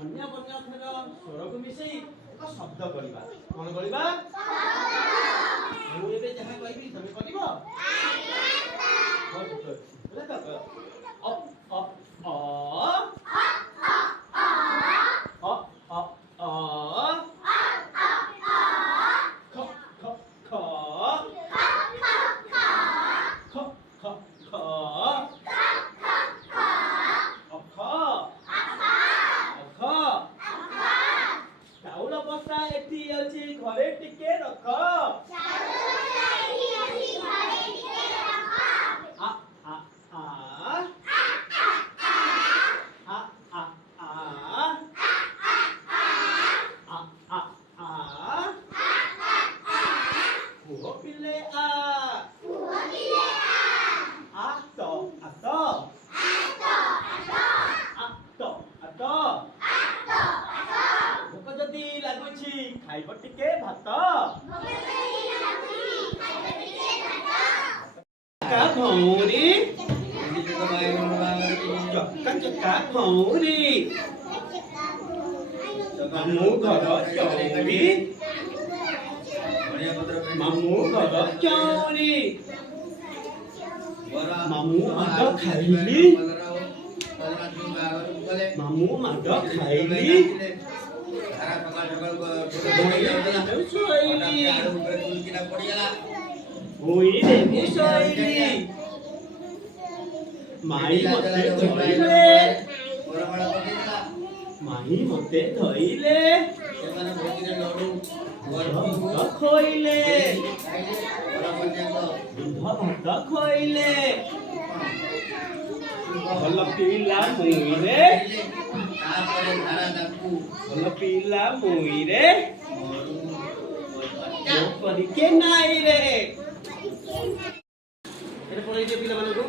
अन्य बन्य अक्षर स्वर को मिसई एक शब्द करिबा कोन करिबा मु एबे जहा कहबी तमे करिबो बहुत बोले तो अ अ अ घरे टिके रख आ आ आ आ आ आ आ पुओ पिले आ आतो आतो आतो आतो भोक जदि लागुछि खाइब टिके भात का खौरी चक्का चक्का खौरी मामू घर चौरी मामू घर चौरी मामू माड खाइली मामू माड खाइली माई मते धइले खोइले दूध भात खोइले भल पिला मुइरे भल पिला मुइरे मो परिके नाई रे एरे पढाइ दे पिला मानको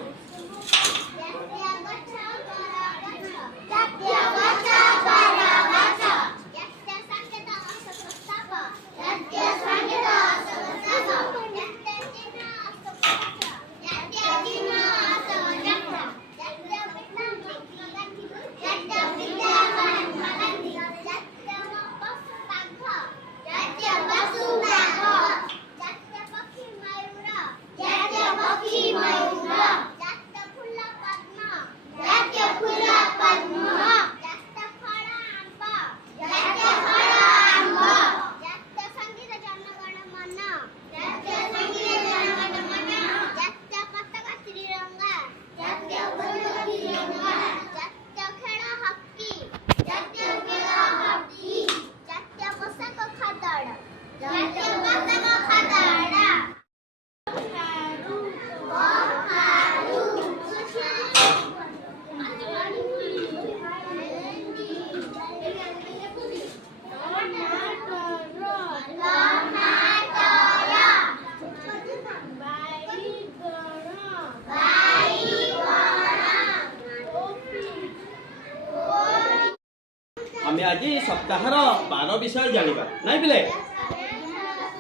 आमे आज सप्ताहर 12 विषय जानिबा नाही पिले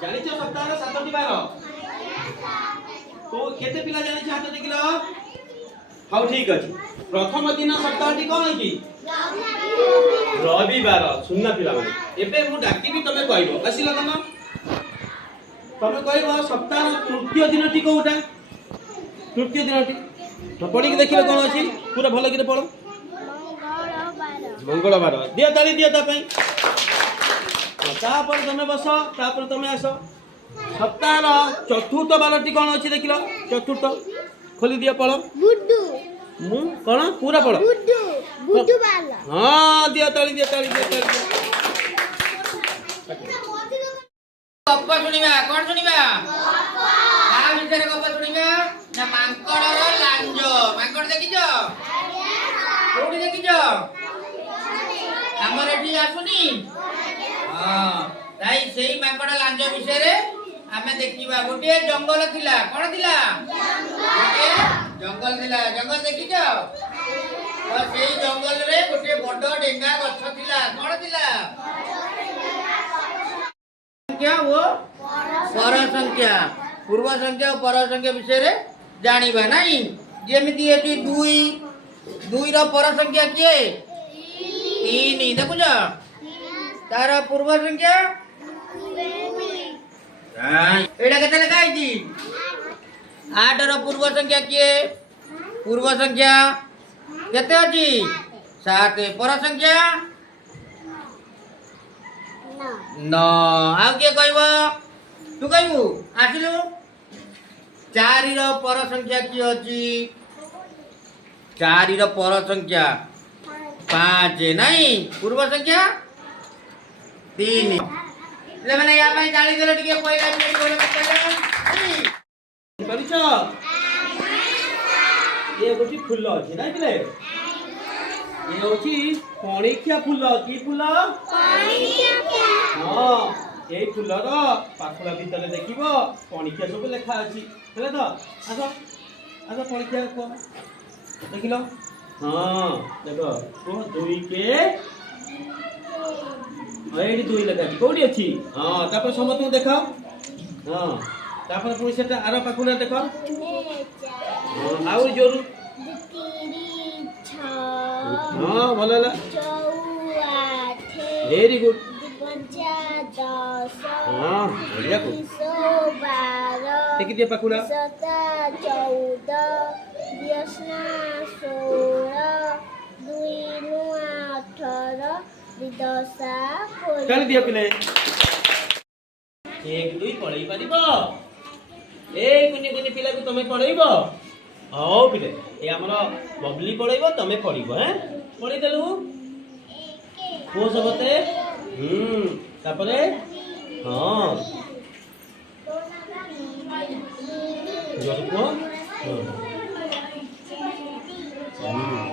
जानिछ सप्ताहर 7टी 12 तो केते पिला जानिछ हाथ देखिलो हाउ ठीक अछि प्रथम दिन सप्ताहटी कोन कि रविवार सुनना पिला माने एबे मु डाकिबी तमे कहइबो आसिला तमे कहइबो सप्ताहर तृतीय दिनटी कोउटा तृतीय दिनटी तो पढि के देखिलो कोन अछि पूरा भलो कि पढो मंगलवार दिया ताली दिया तापई तापर तमे बस तापर तमे आस सप्ताहर चतुर्थ बारटी कोन अछि देखिलो चतुर्थ खोली दिया पढो गुड्डू मु कोन पूरा पढो गुड्डू गुड्डू बाला हां दिया ताली दिया ताली गप्प सुनिबा कोन सुनिबा का विषय गप्प सुनिबा ना मांकड़र लांज मांकड़ देखिजो कोठी देखिजो हमर एठी आसुनी हां ताई सेही मांकड़ लांज विषय रे हमें देखिबा गोटे जंगल थिला कोन थिला जंगल थिला जंगल देखिजो और सेही जंगल रे गोटे बड़ डेंगा गछ थिला कोन थिला संख्या वो पर संख्या पूर्व संख्या और पर संख्या विषय रे जानिबा नाही जेमिति एटी 2 2 रो पर संख्या किए ତିନି ଦେଖୁଛ ତାର ପୂର୍ବ ସଂଖ୍ୟା ଏଇଟା କେତେ ଲେଖା ହେଇଛି 8 ର ପୂର୍ବ ସଂଖ୍ୟା କିଏ ପୂର୍ବ ସଂଖ୍ୟା କେତେ ଅଛି 7 ପର ସଂଖ୍ୟା 9 ଆଉ କିଏ କହିବ ତୁ କହିବୁ ଆସିଲୁ 4 ର ପର ସଂଖ୍ୟା କିଏ ଅଛି 4 ର ପର ସଂଖ୍ୟା 5 नहीं पूर्व संख्या 3 ले मैंने या ପାଇଁ ଜାଣି ଦେଲେ ଟିକେ କହିଲା କରିଛ ये गोटी फूल अछि नाइ पिले ये होची पणिखिया फूल की फूल पणिखिया हां ए फूल रो पाखला भीतर देखिबो पणिखिया सब लेखा अछि हेले तो आसो आसो पणिखिया को देखिलो हाँ देखो तो 2 के एडी 2 लगा कोडी अछि हां तापर समत देखो हां तापर पुनी सेटा आरो पाखुला देखो हां आउ जोरु 3 हां भलला 24 वेरी गुड 10 हां बढ़िया को 12 देखि दिया पाखुला 17 14 10 16 2 18 10 चल दिया पिले 1 2 पढै परिबो ए कुनी कुनी पिला को तमे पढैबो आओ पिले ए हमरो बबली पढैबो तमे पढिबो हैं पढि देलु को सबते तापरे हां जोर को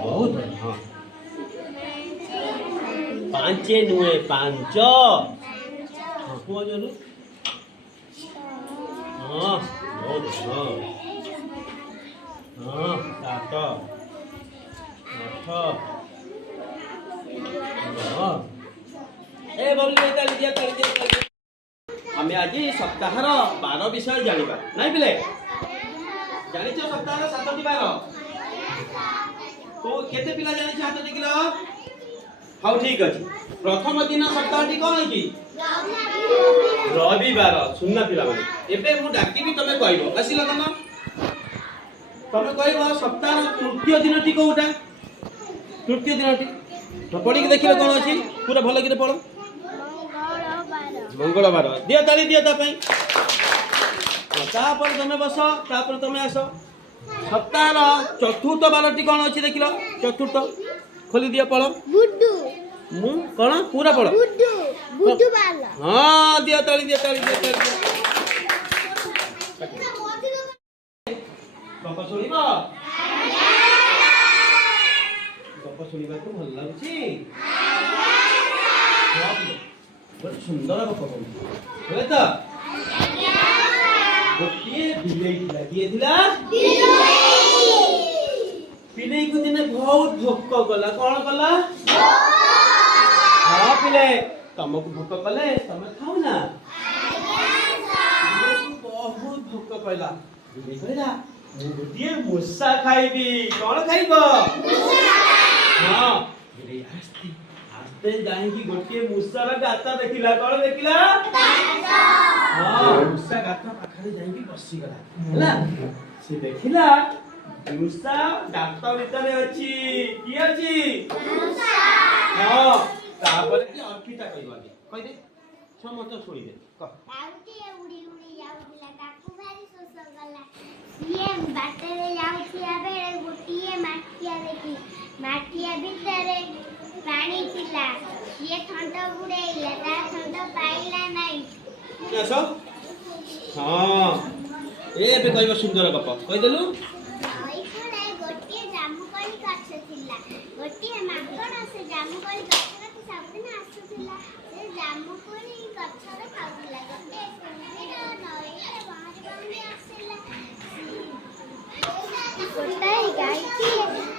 बहुत हाँ 5 नुए 5 हाँ कुआ जोरु हाँ बहुत हाँ हाँ 7 8 हाँ ए बबली ताली दिया हमें आज सप्ताह 12 विषय जानिबा नहीं पिले जानिछ सप्ताह 7 12 तो केते पिला जानिछ हाथ देखिलो हाउ ठीक अछि प्रथम दिन सप्ताहटी कोन कि रविवार सुनना पिला माने एबे मु डाकी भी तमे कहइबो आसिला तमे कहइबो सप्ताह तृतीय दिनटी कोउटा तृतीय दिनटी तो पढि के देखिलो कोन अछि पूरा भलो कि पढो मंगलवार दिया ताली दिया ता पई तापर तमे बस तापर तमे आसो सप्ताह चतुर्थ बारटी कौन अच्छी देख लो चतुर्थ खोली दिया पढ़ बुड्डू मु कौन पूरा पढ़ बुड्डू बुड्डू वाला हां दिया ताली दिया गप सुनिबो गप सुनिबा को भल लागुची बहुत सुंदर गप कहू हेले त गोटिए बिलेई दिला पिलेई को दिने बहुत भोक गला कौन गला हाँ पिले तुमको भोक कले तमे खाऊ ना बहुत भोक कला बिलेई कहला मु गोटिए मुसा खाइबी कौन खाइबो हाँ बिलेई आस्ते आस्ते जाई की गोटिए मुसार गाता देखिला कौन देखिला हाँ मुसा गाता पाखरे जाई की बसी गला हैला से देखिला मुसा गाता भीतर अछि की अछि मुसा हां तापर की अर्पिता कहबा कहि दे समस्त सुनि दे क ताउटी उडी उडी जाउला ताकू भारी सोस गला ये बाटरे जाउथिया बेले गोटिए माटिया देखी माटिया भीतरे पानी थिला ये ठंड बुडेइला ता ठंड पाइला नाही कैसो हां ए बे कहबा सुंदर गप कहि देलु गोटिए माकड़ से जामुकोली गछरे तो सबदिन आसुथिला से जामुकोली गछरे खाउथिला गोटे सुंदर नईरे बाहर आसिला गोटाई गाई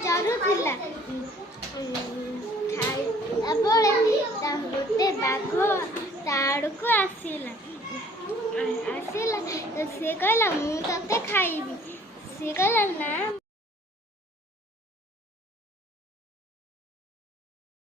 चरुथिला खाई अपळे ता गोटे बाघ ताड़को आसिला तो से कहला मु तते खाइबी से कहला ना